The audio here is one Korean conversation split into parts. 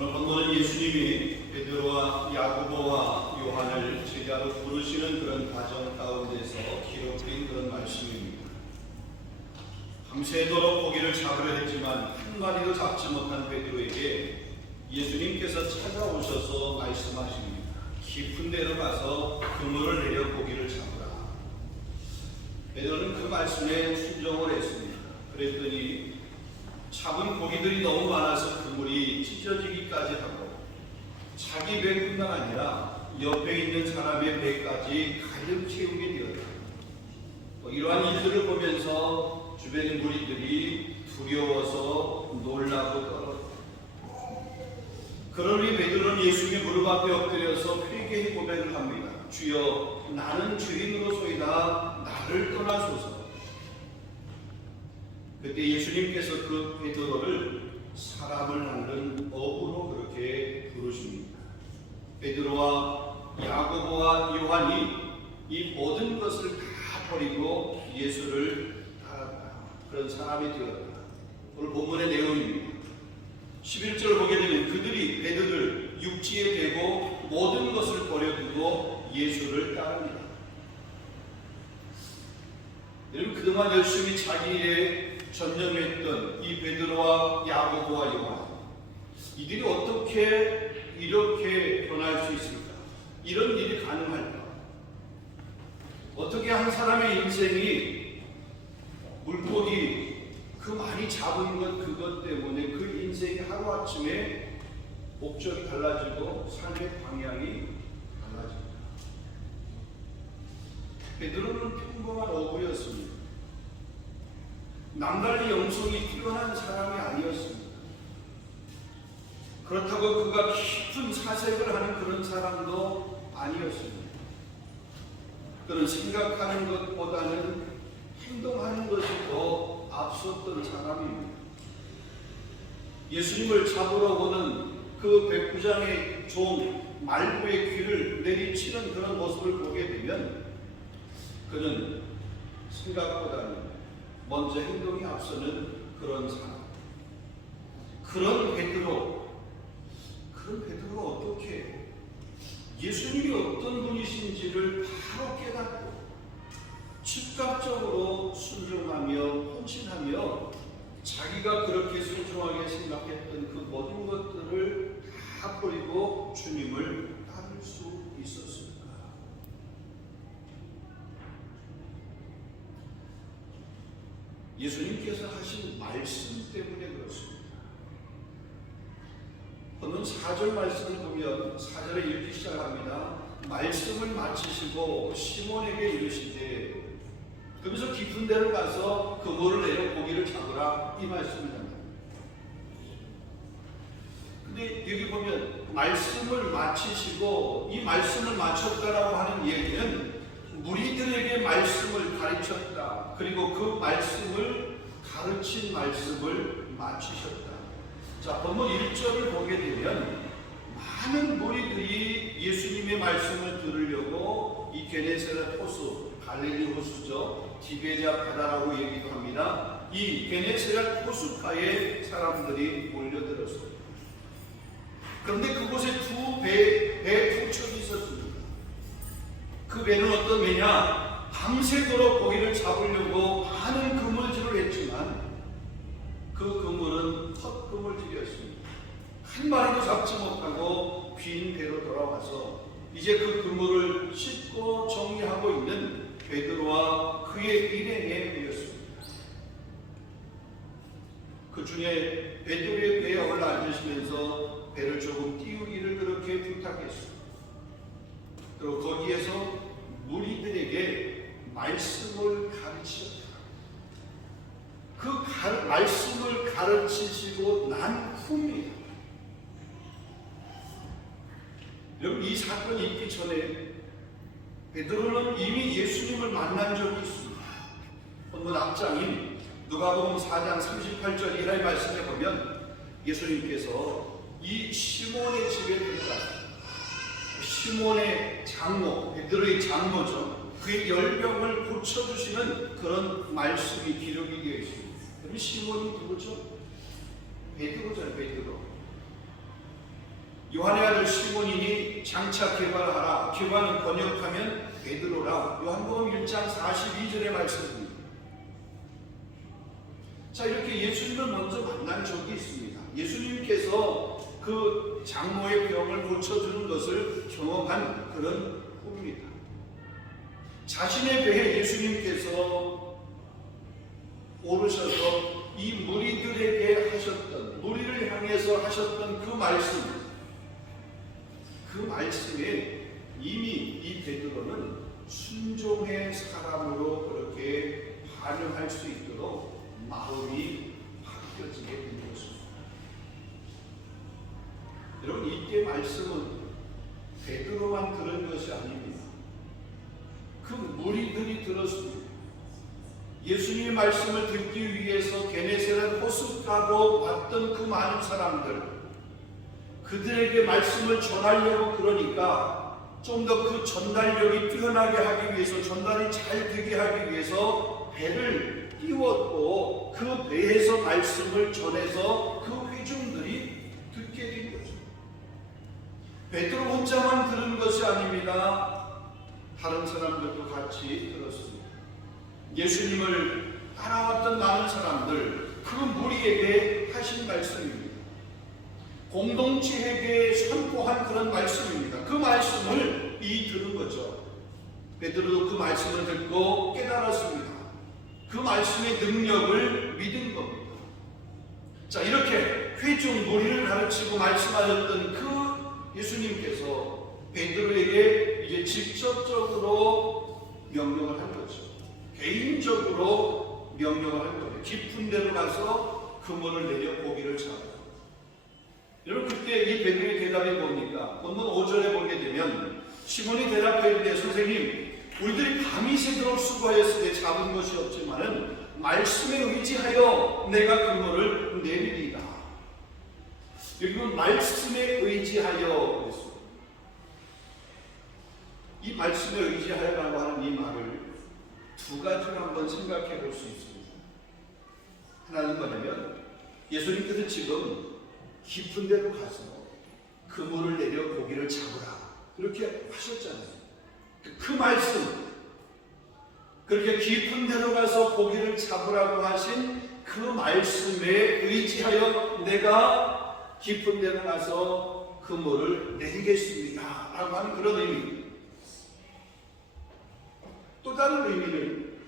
오늘 본문은 예수님이 베드로와 야고보와 요한을 제자로 부르시는 그런 과정 가운데서 기록된 그런 말씀입니다. 밤새도록 고기를 잡으려 했지만 한 마리도 잡지 못한 베드로에게 예수님께서 찾아오셔서 말씀하십니다. 깊은 데로 가서 그물을 내려 고기를 잡으라. 베드로는 그 말씀에 순종을 했습니다. 그랬더니 잡은 고기들이 너무 많아서 그물이 찢어지기까지 하고 자기 배뿐만 아니라 옆에 있는 사람의 배까지 가득 채우게 되었다. 이러한 일들을 보면서 주변의 무리들이 두려워서 놀라고 떨었다. 그러니 베드로는 예수님의 무릎 앞에 엎드려서 회개의 고백을 합니다. 주여, 나는 죄인으로소이다. 나를 떠나소서. 그때 예수님께서 그 베드로를 사람을 낳는 어부로 그렇게 부르십니다. 베드로와 야고보와 요한이 이 모든 것을 다 버리고 예수를 따랐다. 그런 사람이 되었다. 오늘 본문의 내용입니다. 11절을 보게 되면 그들이 배들을 육지에 대고 모든 것을 버려두고 예수를 따릅니다. 여러분, 그동안 열심히 자기 일에 전념했던 이 베드로와 야고보와 요한, 이들이 어떻게 이렇게 변할 수 있을까? 이런 일이 가능할까? 어떻게 한 사람의 인생이 물고기 그 많이 잡은 것 그것 때문에 그 인생이 하루아침에 목적이 달라지고 삶의 방향이 달라집니다. 베드로는 평범한 어부였습니다. 남달리 영성이 뛰어난 사람이 아니었습니다. 그렇다고 그가 깊은 사색을 하는 그런 사람도 아니었습니다. 그는 생각하는 것보다는 행동하는 것이 더 앞섰던 사람입니다. 예수님을 잡으러 오는 그 백부장의 종 말구의 귀를 내리치는 그런 모습을 보게 되면 그는 생각보다는 먼저 행동이 앞서는 그런 사람, 그런 베드로가 어떻게 예수님이 어떤 분이신지를 바로 깨닫고 즉각적으로 순종하며 헌신하며 자기가 그렇게 순종하게 생각했던 그 모든 것들을 다 버리고 주님을 따를 수 있었을까? 예수님께서 하신 말씀 때문에 그렇습니다. 본문 4절 말씀을 보면 4절에 이렇게 시작합니다. 말씀을 마치시고 시몬에게 이르시되, 그러면서 깊은 데로 가서 그물을 내려 고기를 잡으라, 이 말씀입니다. 근데 여기 보면 말씀을 마치시고, 이 말씀을 마쳤다라고 하는 얘기는 무리들에게 말씀을 가르쳤다. 그리고 그 말씀을 가르친 말씀을 마치셨다. 자, 본문 1절을 보게 되면 많은 무리들이 예수님의 말씀을 들으려고 이 게네사렛 호수, 갈릴리 호수죠, 디베랴 바다라고 얘기도 합니다. 이 게네사렛 호수가에 사람들이 몰려들었습니다. 그런데 그곳에 배 두 척이 있었습니다. 그 배는 어떤 배냐? 밤새도록 고기를 잡으려고 많은 그물질을 했지만 그 그물은 헛그물질이었습니다. 한 마리도 잡지 못하고 빈 배로 돌아와서 이제 그 그물을 씻고 정리하고 있는 베드로와 그의 일행에 보였습니다. 그 중에 베드로의 배에 올라앉으시면서 배를 조금 띄우기를 그렇게 부탁했습니다. 그리고 거기에서 무리들에게 말씀을 가르치셨다. 그 말씀을 가르치시고 난 후입니다. 여러분, 이 사건이 있기 전에 베드로는 이미 예수님을 만난 적이 있습니다. 본문 앞장인 누가복음 4장 38절 이하의 말씀에 보면 예수님께서 이 시몬의 집에 들어가서 시몬의 장모, 베드로의 장모죠, 그의 열병을 고쳐주시는 그런 말씀이 기록이 되어 있습니다. 그럼 시몬이 누구죠? 베드로잖아요. 베드로. 요한의 아들 시몬이니 장차 개발하라. 개발은 번역하면 베드로라. 요한복음 1장 42절의 말씀입니다. 자, 이렇게 예수님을 먼저 만난 적이 있습니다. 예수님께서 그 장모의 병을 고쳐주는 것을 경험한 그런 후입니다. 자신의 배에 예수님께서 오르셔서 이 무리들에게 하셨던, 무리를 향해서 하셨던 그 말씀, 그 말씀에 이미 이 베드로는 순종의 사람으로 그렇게 반응할 수 있도록 마음이 바뀌어지게 된 것입니다. 여러분, 이때 말씀은 베드로만 들은 것이 아닙니다. 그 무리들이 들었습니다. 예수님의 말씀을 듣기 위해서 게네사렛 호숫가로 왔던 그 많은 사람들, 그들에게 말씀을 전하려고 그러니까 좀 더 그 전달력이 뛰어나게 하기 위해서, 전달이 잘 되게 하기 위해서 배를 띄웠고 그 배에서 말씀을 전해서 그 회중들이 듣게 된 거죠. 베드로 혼자만 들은 것이 아닙니다. 다른 사람들도 같이 들었습니다. 예수님을 따라왔던 많은 사람들, 그 무리에게 하신 말씀입니다. 공동체에게 선포한 그런 말씀입니다. 그 말씀을 들은 거죠. 베드로도 그 말씀을 듣고 깨달았습니다. 그 말씀의 능력을 믿은 겁니다. 자, 이렇게 회중 무리를 가르치고 말씀하셨던 그 예수님께서 베드로에게 이제 직접적으로 명령을 한 거죠. 개인적으로 명령을 한 거예요. 깊은 데로 가서 그물을 내려 고기를 잡아. 여러분, 그때 이 베드로의 대답이 뭡니까? 본문 5절에 보게 되면 시몬이 대답하였는데, 선생님, 우리들이 밤이 새도록 수고하였을 때 잡은 것이 없지만은 말씀에 의지하여 내가 그물을 내리리다. 여기는 말씀에 의지하여 그랬습니다. 이 말씀에 의지하여라고 하는 이 말을 두 가지로 한번 생각해 볼 수 있습니다. 하나는 뭐냐면, 예수님께서 지금 깊은 데로 가서 그물을 내려 고기를 잡으라, 그렇게 하셨잖아요. 그 말씀, 그렇게 깊은 데로 가서 고기를 잡으라고 하신 그 말씀에 의지하여 내가 깊은 데로 가서 그물을 내리겠습니다 라고 하는 그런 의미. 또 다른 의미는,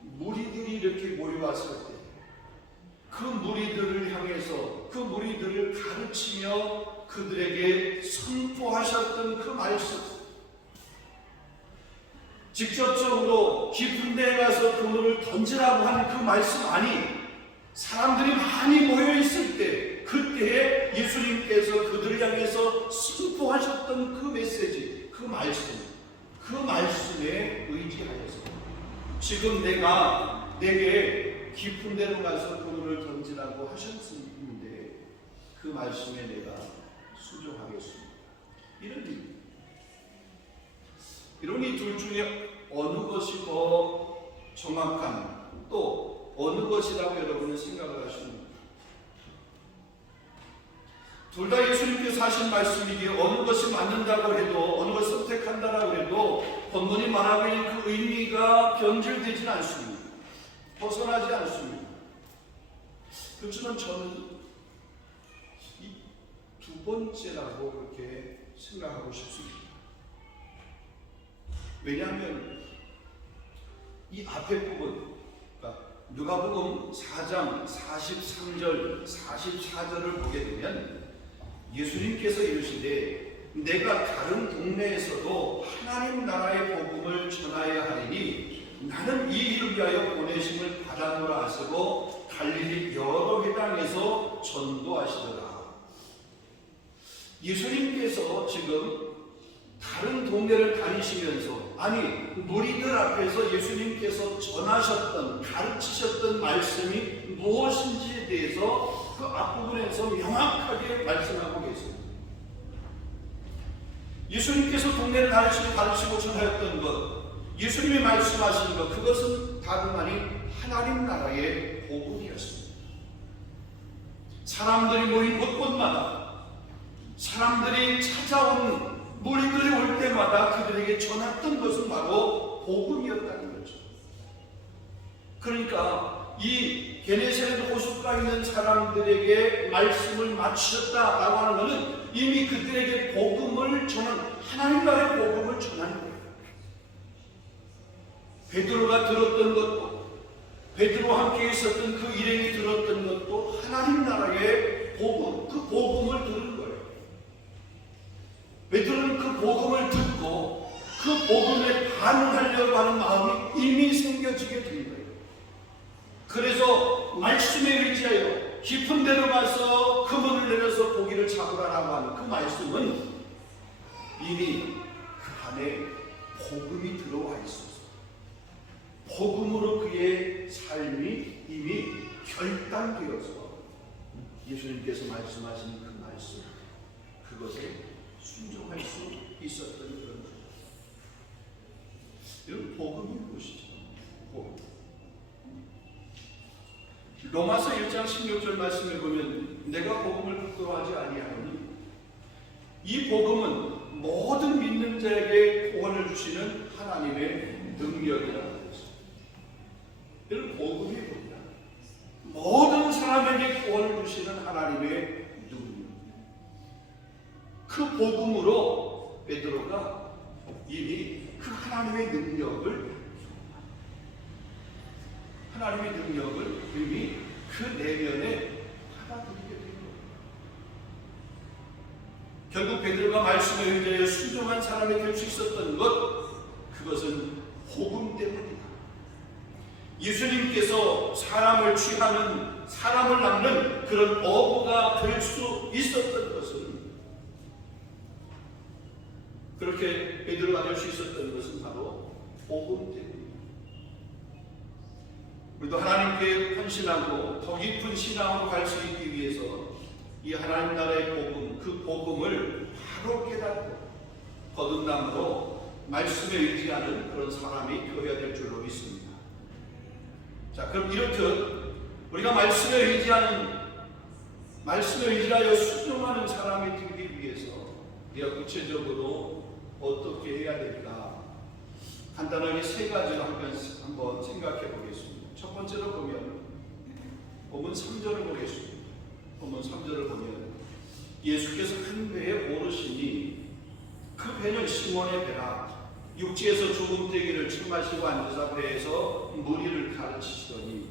무리들이 이렇게 모여왔을 때 그 무리들을 향해서, 그 무리들을 가르치며 그들에게 선포하셨던 그 말씀, 직접적으로 깊은 데에 가서 그물을 던지라고 하는 그 말씀 아니, 사람들이 많이 모여 있을 때 그때에 예수님께서 그들을 향해서 선포하셨던 그 메시지, 그 말씀, 그 말씀에 의지하여서 지금 내게 깊은 데로 가서 그물을 던지라고 하셨는데 그 말씀에 내가 순종하겠습니다. 이런 이 둘 중에 어느 것이 더 정확한, 또 어느 것이라고 여러분은 생각을 하십니까? 둘 다 예수님께서 하신 말씀이기에 어느 것이 맞는다고 해도, 어느 것을 선택한다고 해도 본문이 말하고 있는 그 의미가 변질되지는 않습니다. 벗어나지 않습니다. 그렇지만 저는 이 두 번째라고 그렇게 생각하고 싶습니다. 왜냐하면 이 앞에 부분, 그러니까 누가복음 4장 43절, 44절을 보게 되면 예수님께서 이르시되 내가 다른 동네에서도 하나님 나라의 복음을 전하여야 하리니 나는 이 일을 위하여 보내심을 받았노라 하시고 갈릴리 여러 회당에서 전도하시더라. 예수님께서 지금 다른 동네를 다니시면서, 아니 무리들 앞에서 예수님께서 전하셨던, 가르치셨던 말씀이 무엇인지에 대해서 그 앞부분에서 명확하게 말씀하고 계십니다. 예수님께서 동네를 가르치고 전하였던 것, 예수님이 말씀하신 것, 그것은 다름 아닌 하나님 나라의 복음이었습니다. 사람들이 모인 곳곳마다 사람들이 찾아온 무리들이 올 때마다 그들에게 전했던 것은 바로 복음이었다는 거죠. 그러니까 이 게네사렛 호숫가에 있는 사람들에게 말씀을 마치셨다라고 하는 것은 이미 그들에게 복음을 전한, 하나님 나라의 복음을 전하는 거예요. 베드로가 들었던 것도, 베드로와 함께 있었던 그 일행이 들었던 것도 하나님 나라의 복음, 그 복음을 들은 거예요. 베드로는 그 복음을 듣고 그 복음에 반응하려고 하는 마음이 이미 생겨지게 된 거예요. 그래서 말씀에 의지하여 깊은 데로 가서 그물을 내려서 고기를 잡으라라고 하는 그 말씀은 이미 그 안에 복음이 들어와 있어서 복음으로 그의 삶이 이미 결단되어서 예수님께서 말씀하신 그 말씀, 그것에 순종할 수 있었던 그런 거죠. 이건 복음이 무엇이죠? 복음. 로마서 1장 16절 말씀을 보면 내가 복음을 부끄러워하지 아니하노니 이 복음은 모든 믿는 자에게 구원을 주시는 하나님의 능력이라고 했습니다. 이런 복음이 뭐냐? 모든 사람에게 구원을 주시는 하나님의 능력. 그 복음으로 베드로가 이미 그 하나님의 능력을 이미 그 내면에 받아들이게 된 거예요. 결국 베드로가 말씀에 의지하여 순종한 사람이 될 수 있었던 것, 그것은 복음 때문이다. 예수님께서 사람을 취하는, 사람을 낚는 그런 어부가 될 수 있었던 것은, 그렇게 베드로가 될 수 있었던 것은 바로 복음 때문입니다. 우리도 하나님께 헌신하고 더 깊은 신앙으로 갈 수 있기 위해서 이 하나님 나라의 복음, 그 복음을 바로 깨닫고 거듭남으로 말씀에 의지하는 그런 사람이 되어야 될 줄로 믿습니다. 자, 그럼 이렇듯 우리가 말씀에 의지하여 순종하는 사람이 되기 위해서 우리가 구체적으로 어떻게 해야 될까? 간단하게 세 가지로 한번 생각해 보겠습니다. 첫 번째로 보면 본문 3절을 보겠습니다. 본문 3절을 보면 예수께서 큰 배에 오르시니 그 배는 시몬의 배라. 육지에서 죽은 떼기를 침마시고 앉으사 배에서 무리를 가르치시더니,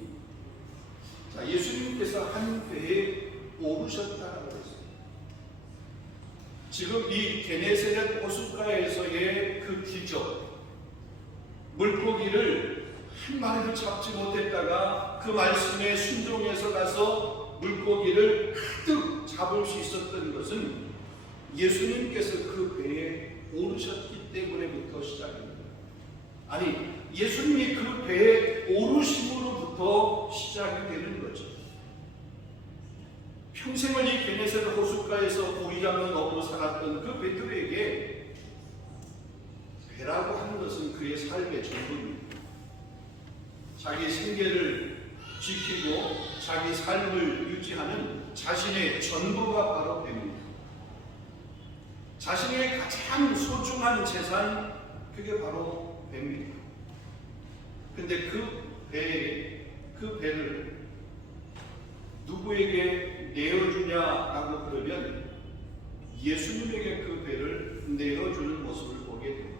자, 예수님께서 한 배에 오르셨다라고 했어요. 지금 이 게네사렛 호숫가에서의 그 기적, 물고기를 한 마리도 잡지 못했다가 그 말씀에 순종해서 가서 물고기를 가득 잡을 수 있었던 것은 예수님께서 그 배에 오르셨기 때문에부터 시작입니다. 아니, 예수님이 그 배에 오르심으로부터 시작이 되는 거죠. 평생을 이 게네사렛 호숫가에서 고기 잡는 어부로 살았던 그 베드로에게 배라고 하는 것은 그의 삶의 전부입니다. 자기 생계를 지키고 자기 삶을 유지하는 자신의 전부가 바로 배입니다. 자신의 가장 소중한 재산, 그게 바로 배입니다. 근데 그 배를 누구에게 내어주냐라고 그러면 예수님에게 그 배를 내어주는 모습을 보게 됩니다.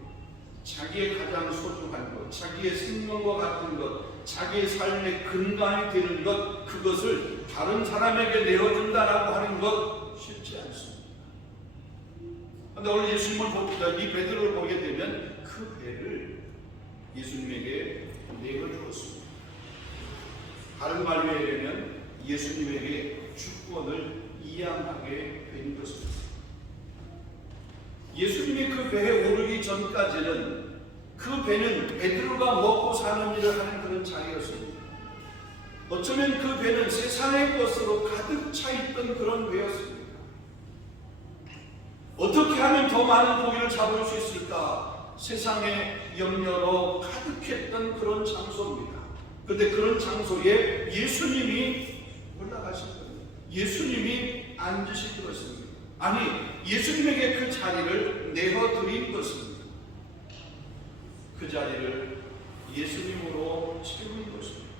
자기의 가장 소중한 것, 자기의 생명과 같은 것, 자기의 삶의 근간이 되는 것, 그것을 다른 사람에게 내어준다라고 하는 것 쉽지 않습니다. 그런데 오늘 예수님을 봅니다. 이 베드로를 보게 되면 그 배를 예수님에게 내어주었습니다. 다른 말로 얘기하면 예수님에게 주권을 이양하게 된 것입니다. 예수님이 그 배에 오르기 전까지는 그 배는 베드로가 먹고 사는 일을 하는 그런 자리였습니다. 어쩌면 그 배는 세상의 것으로 가득 차 있던 그런 배였습니다. 어떻게 하면 더 많은 고기를 잡을 수 있을까? 세상의 염려로 가득했던 그런 장소입니다. 그런데 그런 장소에 예수님이 올라가신 겁니다. 예수님이 앉으신 것입니다. 아니, 예수님에게 그 자리를 내어드린 것입니다. 그 자리를 예수님으로 채운 것입니다.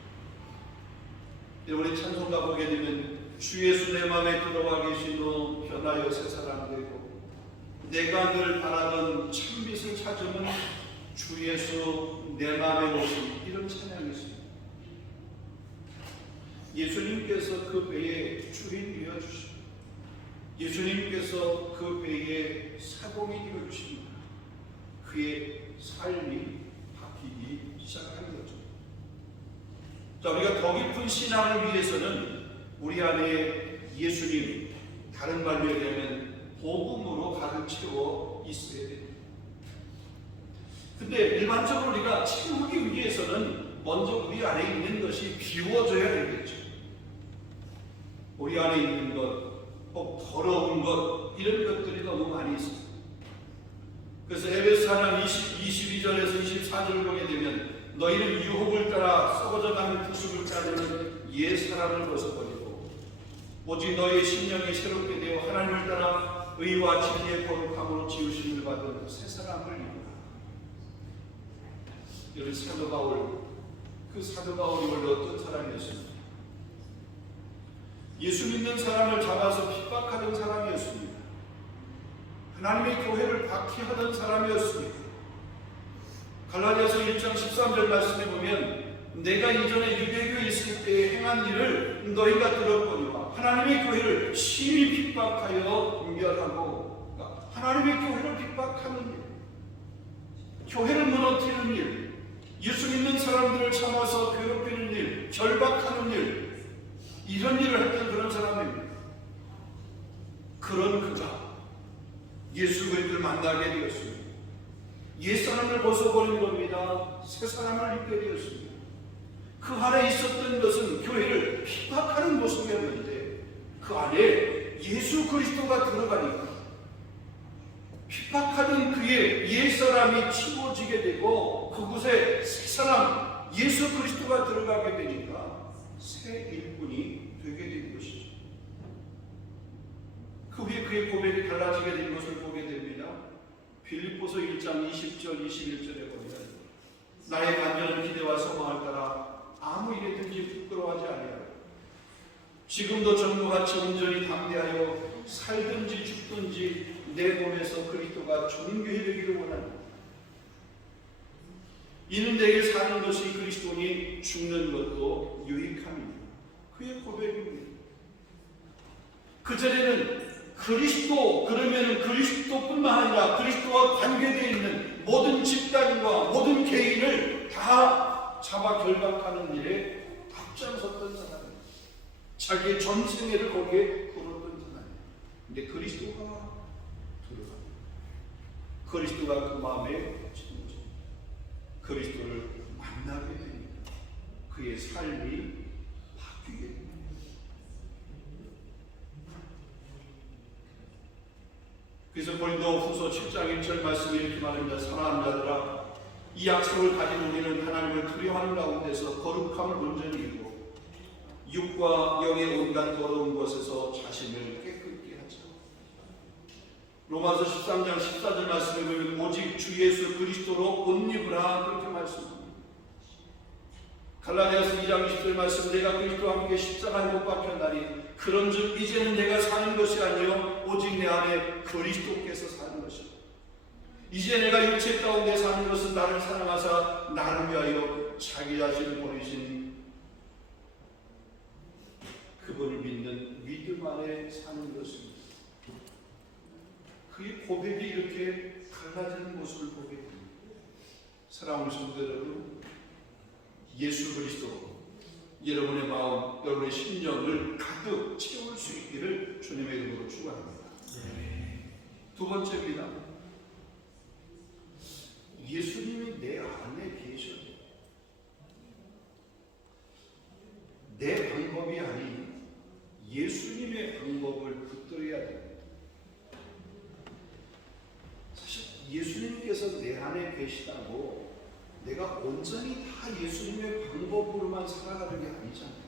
우리 찬송가 보게 되면 주 예수 내 맘에 들어와 계시노 변하여 새 사람 되고 내가 늘 바라던 참빛을 찾으면 주 예수 내 맘에 오신 이런 찬양이 있습니다. 예수님께서 그 배에 주인 되어 주십니다. 예수님께서 그 배에 사공이 되어 주십니다. 그의 삶이 바뀌기 시작하는 거죠. 자, 우리가 더 깊은 신앙을 위해서는 우리 안에 예수님, 다른 말로 얘기하면 복음으로 가득 채워 있어야 됩니다. 근데 일반적으로 우리가 채우기 위해서는 먼저 우리 안에 있는 것이 비워져야 되겠죠. 우리 안에 있는 것, 혹 더러운 것, 이런 것들이 너무 많이 있습니다. 그래서 에베소 4장 22절에서 24절을 보게 되면 너희는 유혹을 따라 썩어져가는 구습을 따르는 옛 사람을 벗어버리고 오직 너희의 심령이 새롭게 되어 하나님을 따라 의와 진리의 거룩함으로 지으심을 받은 새 사람을 이루라. 여러분, 사도 바울, 그 사도 바울이 원래 어떤 사람이었습니까? 예수 믿는 사람을 잡아서 핍박하던 사람이었습니다. 하나님의 교회를 박해하던 사람이었습니다. 갈라디아서 1장 13절 말씀에 보면 내가 이전에 유대교에 있을 때 행한 일을 너희가 들었거니와 하나님의 교회를 심히 핍박하여 멸하고, 그러니까 하나님의 교회를 핍박하는 일, 교회를 무너뜨리는 일, 예수 믿는 사람들을 참아서 괴롭히는 일, 결박하는 일, 이런 일을 했던 그런 사람입니다. 그런 그가 예수 그리스도를 만나게 되었습니다. 옛사람을 벗어버린 겁니다. 새 사람을 입게 되었습니다. 그 안에 있었던 것은 교회를 핍박하는 모습이었는데 그 안에 예수 그리스도가 들어가니까 핍박하던 그의 옛사람이 치워지게 되고 그곳에 새 사람 예수 그리스도가 들어가게 되니까 새 일꾼이 되게 된 것이죠. 그 후에 그의 고백이 달라지게 된 것을 보게 됩니다. 빌립보서 1장 20절 21절에 보면 나의 간절한 기대와 소망을 따라 아무 일에든지 부끄러워하지 아니하고 지금도 전부같이 온전히 담대하여 살든지 죽든지 내 몸에서 그리스도가 존귀히 되기를 원합니다. 이는 내게 사는 것이 그리스도니 죽는 것도 유익함입니다. 그의 고백입니다. 그 전에는 그리스도, 그러면 그리스도뿐만 아니라 그리스도와 관계되어 있는 모든 집단과 모든 개인을 다 잡아 결박하는 일에 앞장섰던 사람입니다. 자기의 전생애를 거기에 걸었던 사람입니다. 근데 그리스도가 들어갑니다. 그리스도가 그 마음에 채워집니다. 그리스도를 만나게 됩니다. 그의 삶이 바뀌게 됩니다. 그래서 고린도 후서 7장 1절 말씀이 이렇게 말합니다. 사랑하는 자들아, 이 약속을 가진 우리는 하나님을 두려워하는 가운데서 거룩함을 온전히 이루고 육과 영의 온갖 더러운 것에서 자신을 깨끗게 하자. 로마서 13장 14절 말씀에 보면 오직 주 예수 그리스도로 옷 입으라, 그렇게 말씀합니다. 갈라디아서 2장 20절 말씀, 내가 그리스도와 함께 십자가에 못 박혔나니 그런즉 이제는 내가 사는 것이 아니요 오직 내 안에 그리스도께서 사는 것이요. 이제 내가 육체 가운데 사는 것은 나를 사랑하사 나를 위하여 자기 자신을 버리신 그분을 믿는 믿음 안에 사는 것입니다. 그의 고백이 이렇게 달라지는 모습을 보게 됩니다. 사랑하는 성도 여러분, 예수 그리스도 여러분의 마음, 여러분의 심령을 가득 채울 수 있기를 주님의 이름으로 축원합니다. 두 번째입니다. 예수님이 내 안에 계셔. 내 방법이 아닌 예수님의 방법을 붙들어야 됩니다. 사실 예수님께서 내 안에 계시다고 내가 온전히 다 예수님의 방법으로만 살아가는 게 아니잖아요.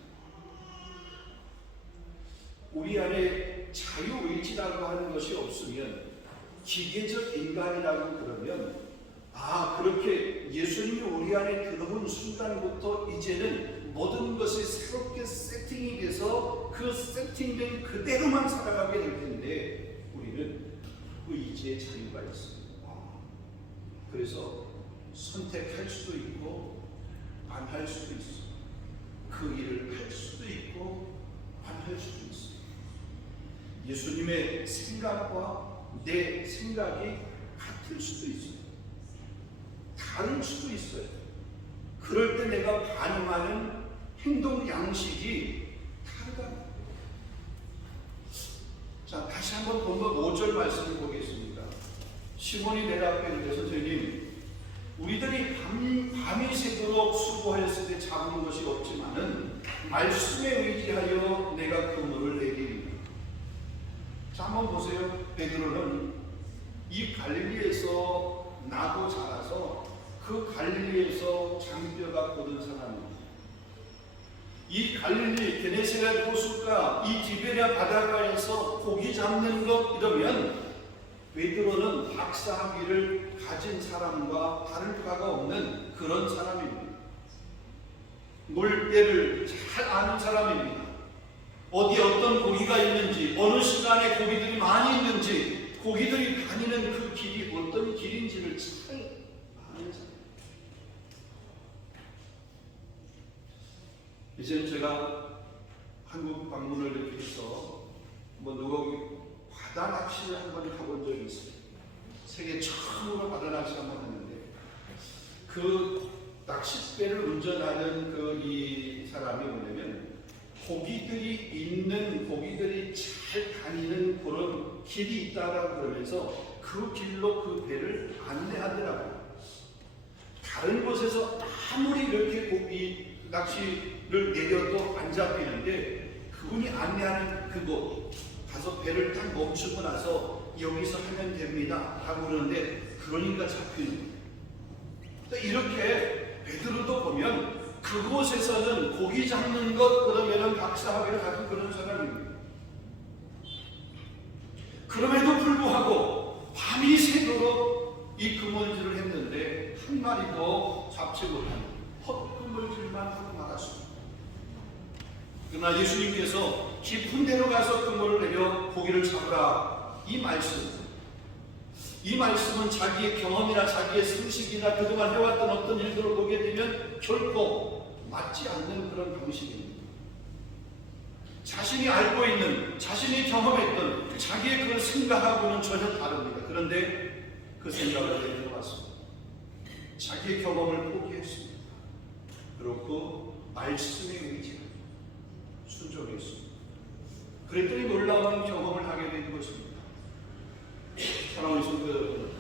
우리 안에 자유의지 의지라고 하는 것이 없으면, 기계적 인간이라고 그러면, 그렇게 예수님이 우리 안에 들어온 순간부터 이제는 모든 것이 새롭게 세팅이 돼서 그 세팅된 그대로만 살아가게 될 텐데, 우리는 의지의 자유가 있습니다. 그래서 선택할 수도 있고 안 할 수도 있어. 그 일을 할 수도 있고 안 할 수도 있어. 예수님의 생각과 내 생각이 같을 수도 있어요. 다를 수도 있어요. 그럴 때 내가 반응하는 행동 양식이 다르다. 자, 다시 한번 본문 5절 말씀을 보겠습니다. 시몬이 대답해 이르되 선생님, 우리들이 밤이 새도록 수고하였을 때 잡은 것이 없지만은 말씀에 의지하여 내가 그물을 내리리라. 자, 한번 보세요. 베드로는 이 갈릴리에서 나고 자라서 그 갈릴리에서 장뼈가 곧은 사람입니다. 이 갈릴리 게네사렛 호숫가, 이 디베랴 바닷가에서 고기 잡는 것 이러면 베드로는 박사학위를 가진 사람과 다를 바가 없는 그런 사람입니다. 물때를 잘 아는 사람입니다. 어디 어떤 고기가 있는지, 어느 시간에 고기들이 많이 있는지, 고기들이 다니는 그 길이 어떤 길인지를 잘 아는 사람. 이제는 제가 한국 방문을 이렇게 해서 누가 바다 낚시를 한번 가본 적이 있어요. 세계 처음으로 바다 낚시 한번 했는데, 그 낚싯배를 운전하는 이 사람이 뭐냐면, 고기들이 있는, 고기들이 잘 다니는 그런 길이 있다라고 그러면서 그 길로 그 배를 안내하더라고요. 다른 곳에서 아무리 이렇게 고기 낚시를 내려도 안 잡히는데, 그분이 안내하는 그곳 가서 배를 딱 멈추고 나서 여기서 하면 됩니다 라고 그러는데, 그러니까 잡히는 거예요. 이렇게 베드로도 보면 그곳에서는 고기 잡는 것 그러면은 박사학위를 가진 그런 사람입니다. 그럼에도 불구하고 밤이 새도록 이 그물질을 했는데 한 마리도 잡지 못한 헛그물질만 하고 말았습니다. 그러나 예수님께서 깊은 데로 가서 그물을 내려 고기를 잡으라, 이 말씀은 자기의 경험이나 자기의 상식이나 그동안 해왔던 어떤 일들을 보게 되면 결코 맞지 않는 그런 방식입니다. 자신이 알고 있는, 자신이 경험했던 자기의 그 생각하고는 전혀 다릅니다. 그런데 그 생각을 내려놨습니다. 자기의 경험을 포기했습니다. 그렇고 말씀에 의지하고 순종했습니다. 그랬더니 놀라운 경험을 하게 된 것입니다. 사랑하는 성도 여러분,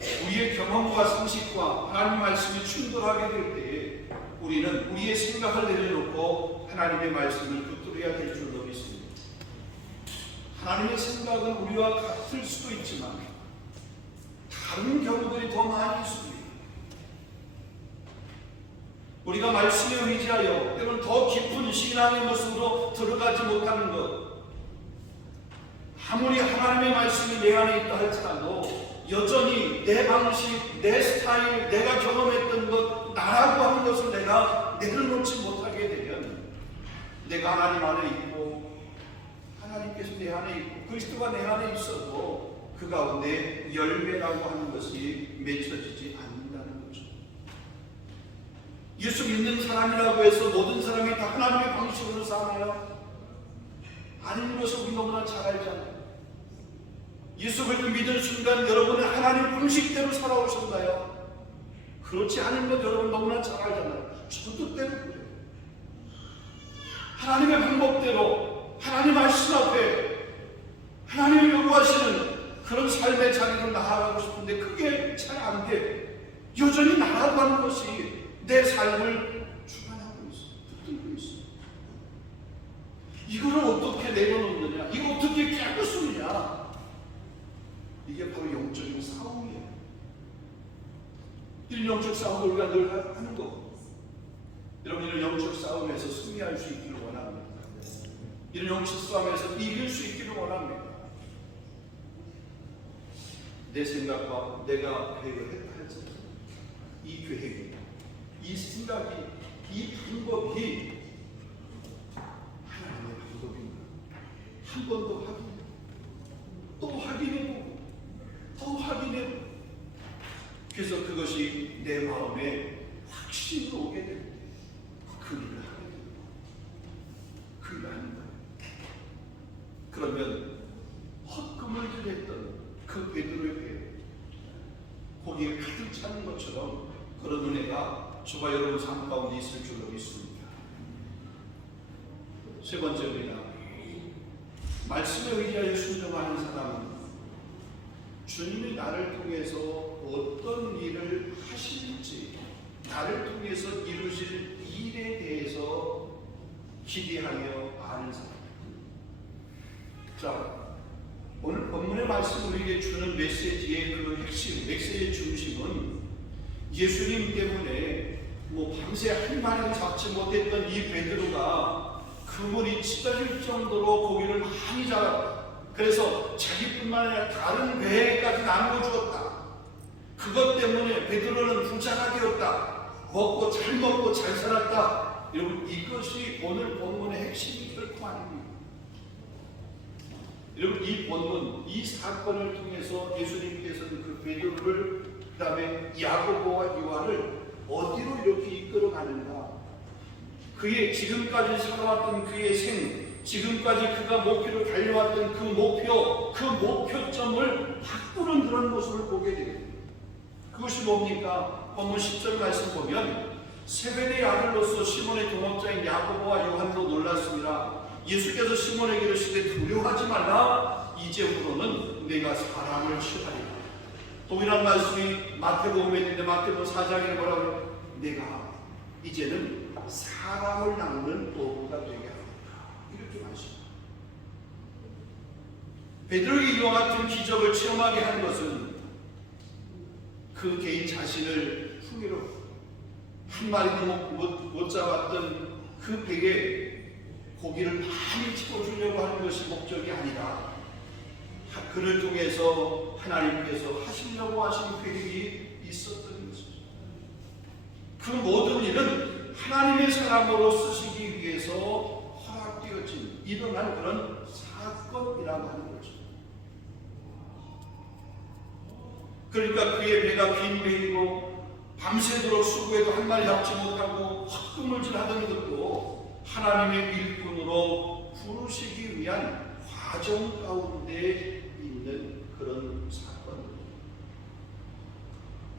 우리의 경험과 상식과 하나님 말씀이 충돌하게 될 때에 우리는 우리의 생각을 내려놓고 하나님의 말씀을 붙들어야 될 줄로 믿습니다. 하나님의 생각은 우리와 같을 수도 있지만 다른 경우들이 더 많이 있습니다. 우리가 말씀에 의지하여 때로는 더 깊은 신앙의 모습으로 들어가지 못하는 것, 아무리 하나님의 말씀이 내 안에 있다 할지라도 여전히 내 방식, 내 스타일, 내가 경험했던 것, 나라고 하는 것을 내가 내려놓지 못하게 되면 내가 하나님 안에 있고 하나님께서 내 안에 있고 그리스도가 내 안에 있어도 그 가운데 열매라고 하는 것이 맺혀지지 않는다는 거죠. 예수 믿는 사람이라고 해서 모든 사람이 다 하나님의 방식으로 사나요? 아닌 것을 우리 너무나 잘 알잖아요. 예수를 믿은 순간 여러분은 하나님 방식대로 살아오셨나요? 그렇지 않은 것 여러분 너무나 잘 알잖아요. 저도 때로 그래요. 하나님의 방법대로 하나님 말씀 앞에 하나님이 요구하시는 그런 삶의 자리로 나아가고 싶은데 그게 잘 안 돼. 여전히 나라고 하는 것이 내 삶을 주관하고 있어, 붙들고 있어. 이거를 어떻게 내려놓느냐, 이거 어떻게 깨부수느냐, 이게 바로 영적인 싸움이에요. 이런 영적 싸움을 우리가 늘 하는 거고, 여러분 이런 영적 싸움에서 승리할 수 있기를 원합니다. 이런 영적 싸움에서 이길 수 있기를 원합니다. 내 생각과 내가 계획을 했다 할지라도 이 계획이, 이 생각이, 이 방법이 하나님의 방법인가? 한 번 더 확인해, 또 확인해보고, 또 확인해보고. 그래서 그것이 내 마음에 확신이 오게 될 때 그 일을 하게 됩니다. 그 일을 하는 거예요. 그러면 헛금을 들였던 그 베드로의 배, 거기에 가득 차는 것처럼 그런 은혜가 저와 여러분 삶 가운데 있을 줄로 믿습니다. 세 번째입니다. 말씀에 의지하여 순종하는 사람은 주님이 나를 통해서 어떤 일을 하실지, 나를 통해서 이루실 일에 대해서 기대하며 아는 사람. 자, 오늘 본문의 말씀 우리에게 주는 메시지의 그 핵심, 메시지의 중심은 예수님 때문에 밤새 한 마리도 잡지 못했던 이 베드로가 그물이 찢어질 정도로 고기를 많이 잡았다. 그래서 자기뿐만 아니라 다른 배에까지 나누어 주었다. 그것 때문에 베드로는 부자가 되었다. 잘 먹고 잘 살았다. 여러분, 이것이 오늘 본문의 핵심이 결코 아닙니다. 여러분, 이 본문, 이 사건을 통해서 예수님께서는 그 베드로를, 그 다음에 야고보와 요한을 어디로 이렇게 이끌어가는가? 그의 지금까지 살아왔던 그의 생, 지금까지 그가 목표로 달려왔던 그 목표점을 바꾸는 그런 모습을 보게 됩니다. 그것이 뭡니까? 본문 10절 말씀 보면 세베대의 아들로서 시몬의 동업자인 야고보와 요한도 놀랐습니다. 예수께서 시몬에게 이르시되 두려워하지 말라. 이제부로는 내가 사람을 취하리라. 동일한 말씀이 마태복음에 있는데 마태복음 4장에 뭐라고 해요? 내가 이제는 사람을 낚는 어부가 되게 하리라. 이렇게 말씀합니다. 베드로의 이와 같은 기적을 체험하게 한 것은 그 개인 자신을 풍요롭고 한 마리도 못 잡았던 그 배에 고기를 많이 채워주려고 하는 것이 목적이 아니라 그를 통해서 하나님께서 하시려고 하신 계획이 있었던 것이죠. 그 모든 일은 하나님의 사람으로 쓰시기 위해서 허락되어진 일어난 그런 사건이라고 하는 거죠. 그러니까 그의 배가 빈 배이고 밤새도록 수고해도 한 마리 잡지 못하고 헛금을질 하던 것도 하나님의 일꾼으로 부르시기 위한 과정 가운데 있는 그런 사건입니다.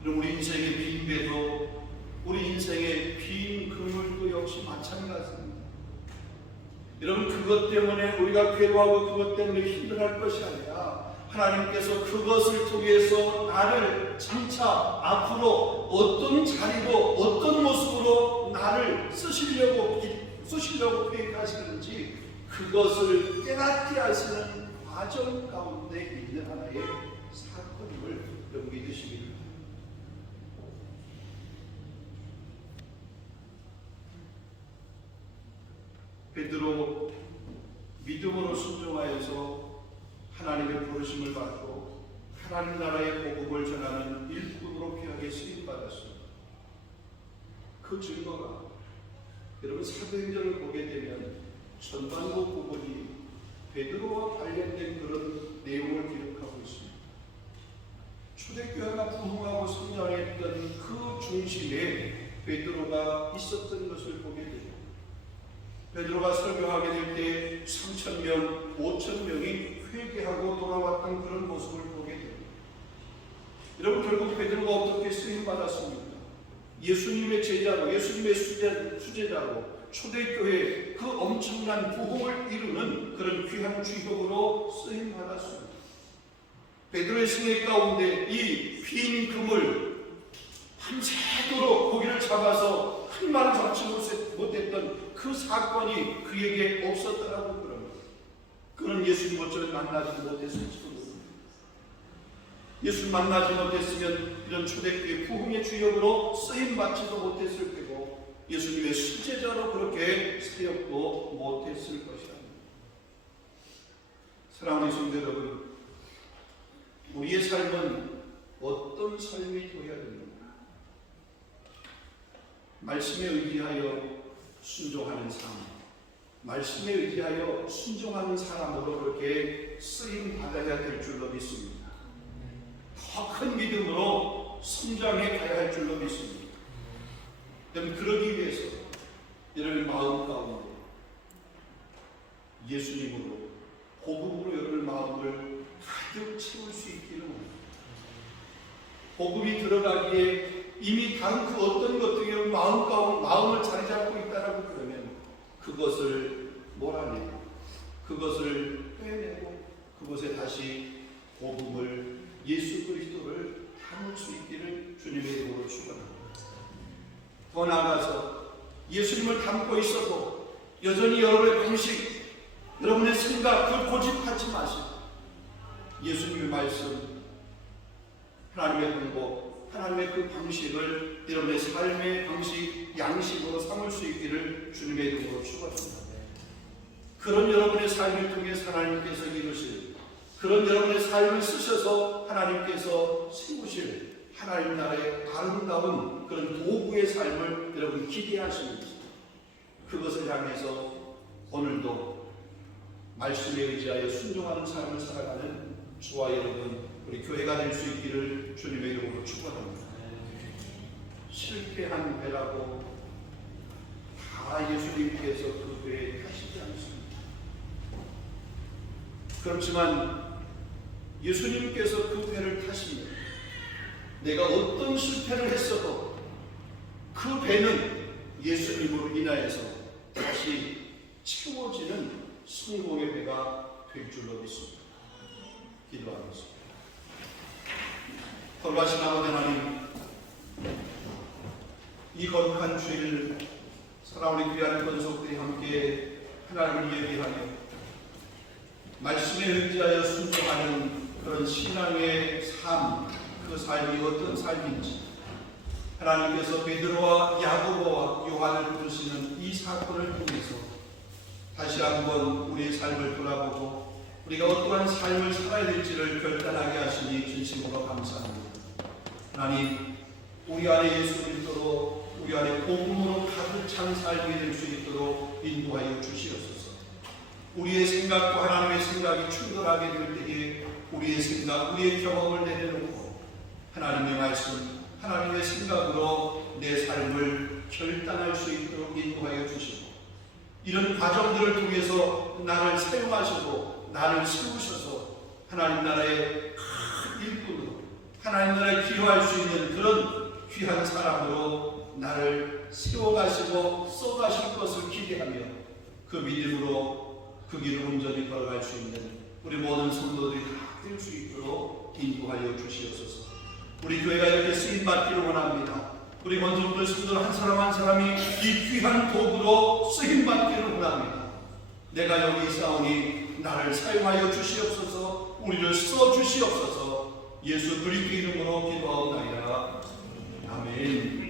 우리 인생의 빈 배도, 우리 인생의 빈 그물도 역시 마찬가지입니다. 여러분, 그것 때문에 우리가 괴로워하고 그것 때문에 힘들어할 것이 아니라 하나님께서 그것을 통해서 나를 장차 앞으로 어떤 자리로 어떤 모습으로 나를 쓰시려고 계획하시는지 그것을 깨닫게 하시는 과정 가운데 있는 하나의 사건임을 여러분 믿으시기 바랍니다. 베드로 믿음으로 순종하여서 하나님의 부르심을 받고 하나님 나라의 복음을 전하는 일꾼으로 귀하게 쓰임받았습니다. 그 증거가 여러분 사도행전을 보게 되면 전반부 부분이 베드로와 관련된 그런 내용을 기록하고 있습니다. 초대교회가 부흥하고 성장했던 그 중심에 베드로가 있었던 것을 보게 됩니다. 베드로가 설교하게 될 때 3,000명, 5,000명이 회개하고 돌아왔던 그런 모습을 보게 됩니다. 여러분, 결국 베드로가 어떻게 쓰임받았습니까? 예수님의 제자로, 예수님의 수제자로 초대교회 그 엄청난 부흥을 이루는 그런 귀한 주역으로 쓰임받았습니다. 베드로의 승리 가운데 이 빈 그물, 밤새도록 고기를 잡아서 한 마리 잡지 못했던 그 사건이 그에게 없었더라고 그럽니다. 그는 예수님 어쩌면 만나지 못했을지도 모릅니다. 예수를 만나지 못했으면 이런 초대교회 부흥의 주역으로 쓰임받지도 못했을 테고 예수님의 수제자로 그렇게 사역도 못했을 것이다. 사랑하는 성도 여러분, 우리의 삶은 그런 삶이 되어야 됩니다. 말씀에 의지하여 순종하는 삶, 말씀에 의지하여 순종하는 사람으로 그렇게 쓰임 받아야 될 줄로 믿습니다. 더 큰 믿음으로 성장해 가야 할 줄로 믿습니다. 여러분, 그러기 위해서 여러분의 마음 가운데 예수님으로, 복음으로 여러분의 마음을 가득 채울 수 있기를 원합니다. 복음이 들어가기에 이미 다른 그 어떤 것들이 마음을 자리 잡고 있다라고 그러면 그것을 몰아내고 그것을 빼내고 그것에 다시 복음을, 예수 그리스도를 담을 수 있기를 주님의 이름으로 축원합니다. 더 나아가서 예수님을 담고 있어도 여전히 여러분의 방식, 여러분의 생각, 그 고집하지 마시고 예수님의 말씀, 하나님의 방법, 하나님의 그 방식을 여러분의 삶의 방식, 양식으로 삼을 수 있기를 주님의 이름으로 축원합니다. 그런 여러분의 삶을 통해서 하나님께서 이루실, 그런 여러분의 삶을 쓰셔서 하나님께서 세우실 하나님 나라의 아름다운 그런 도구의 삶을 여러분 기대하십니다. 그것을 향해서 오늘도 말씀에 의지하여 순종하는 삶을 살아가는 저와 여러분, 우리 교회가 될 수 있기를 주님의 이름으로 축원합니다. 실패한 배라고 다 예수님께서 그 배에 타시지 않습니다. 그렇지만 예수님께서 그 배를 타시면 내가 어떤 실패를 했어도 그 배는 예수님으로 인하여서 다시 채워지는 성공의 배가 될 줄로 믿습니다. 기도하겠습니다. 돌아가신 아버지 하나님, 이 거룩한 주일 사랑하는 귀한 권속들이 함께 하나님을 예비하며 말씀에 의지하여 순종하는 그런 신앙의 삶, 그 삶이 어떤 삶인지 하나님께서 베드로와 야고보와 요한을 부르시는 이 사건을 통해서 다시 한번 우리의 삶을 돌아보고 우리가 어떠한 삶을 살아야 될지를 결단하게 하시니 진심으로 감사합니다. 하나님, 우리 안에 예수 그리스도로, 우리 안에 복음으로 가득 찬 삶이 될 수 있도록 인도하여 주시옵소서. 우리의 생각과 하나님의 생각이 충돌하게 될 때에 우리의 생각, 우리의 경험을 내려놓고 하나님의 말씀, 하나님의 생각으로 내 삶을 결단할 수 있도록 인도하여 주시고, 이런 과정들을 통해서 나를 사용하시고 나를 세우셔서 하나님 나라의 큰 일꾼으로, 하나님 나라에 기여할 수 있는 그런 귀한 사람으로 나를 세워가시고 써가실 것을 기대하며 그 믿음으로 그 길을 온전히 걸어갈 수 있는 우리 모든 성도들이 다 될 수 있도록 인도하여 주시옵소서. 우리 교회가 이렇게 쓰임받기를 원합니다. 우리 원종들 성도들 한 사람 한 사람이 이 귀한 도구로 쓰임받기를 원합니다. 내가 여기 있사오니 나를 사용하여 주시옵소서. 우리를 써주시옵소서. 예수 그리스도 이름으로 기도하옵나이다. 아멘.